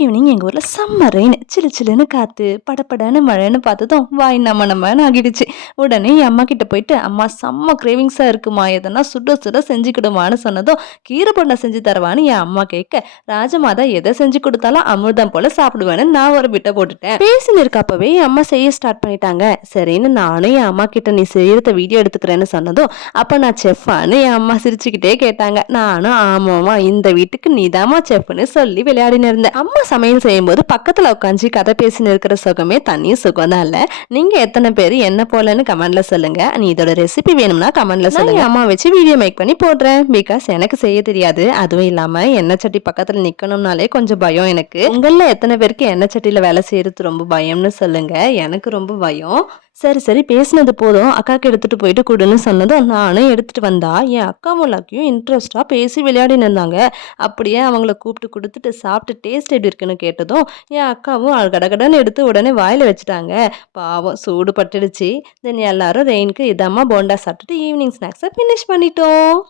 அன்னைக்கு ஈவினிங் எங்கள் ஊரில் செம்ம ரெயின், சிலு சிலுன்னு காற்று, படப்படன்னு மழைன்னு பார்த்ததும் வாய் நம்மன்னு ஆகிடுச்சு. உடனே என் அம்மா கிட்ட போயிட்டு, அம்மா செம்ம கிரேவிங்ஸாக இருக்குமா, எதனா சுட சுட செஞ்சுக்கிடுமான்னு சொன்னதும், கீரை பொண்ணை செஞ்சு தரவான்னு என் அம்மா கேட்க, ராஜமாதா எதை செஞ்சு கொடுத்தாலும் அமிர்தம் போல சாப்பிடுவேன்னு நான் ஒரு பிட்டை போட்டுட்டேன். பேசின்னு இருக்கப்பவே என் அம்மா செய்ய ஸ்டார்ட் பண்ணிட்டாங்க. சரின்னு நானும் என் அம்மா கிட்ட நீ செய்யறத வீடியோ எடுத்துக்கிறேன்னு சொன்னதும், அப்போ நான் செஃப்பான்னு என் அம்மா சிரிச்சுக்கிட்டே கேட்டாங்க. நானும் ஆமாமா இந்த வீட்டுக்கு நீதாமா செஃப்னு சொல்லி விளையாடினு இருந்தேன். அம்மா சமையல் செய்யும்போது பக்கத்துல உட்காந்து கதை பேசின்னு இருக்கிற சுகமே தனி சுகம் தான் இல்ல. நீங்க எத்தனை பேர் என்ன போலன்னு கமெண்ட்ல சொல்லுங்க. நீ இதோட ரெசிபி வேணும்னா கமெண்ட்ல சொல்லுங்க. அம்மா வச்சு வீடியோ மேக் பண்ணி போடுறேன். பிகாஸ் எனக்கு செய்ய தெரியாது. அதுவும் இல்லாம எண்ணெய் சட்டி பக்கத்துல நிக்கணும்னாலே கொஞ்சம் பயம் எனக்கு. உங்கள எத்தனை பேருக்கு எண்ணெய் சட்டியில வேலை செய்யறது ரொம்ப பயம்னு சொல்லுங்க. எனக்கு ரொம்ப பயம். சரி சரி பேசினது போதும், அக்காக்கு எடுத்துட்டு போயிட்டு கொடுன்னு சொன்னதும் நானும் எடுத்துட்டு வந்தா என் அக்கா முல்லாக்கியும் இன்ட்ரெஸ்டா பேசி விளையாடின்னு இருந்தாங்க. அப்படியே அவங்கள கூப்பிட்டு கொடுத்துட்டு சாப்பிட்டு டேஸ்ட் எப்படி இருக்குன்னு கேட்டதும் என் அக்காவும் கடகடன்னு எடுத்து உடனே வாயில வச்சுட்டாங்க. பாவம் சூடு பட்டுடுச்சு. தென் எல்லாரும் ரெயினுக்கு இதமா போண்டா சாப்பிட்டுட்டு ஈவினிங் ஸ்நாக்ஸை ஃபினிஷ் பண்ணிட்டோம்.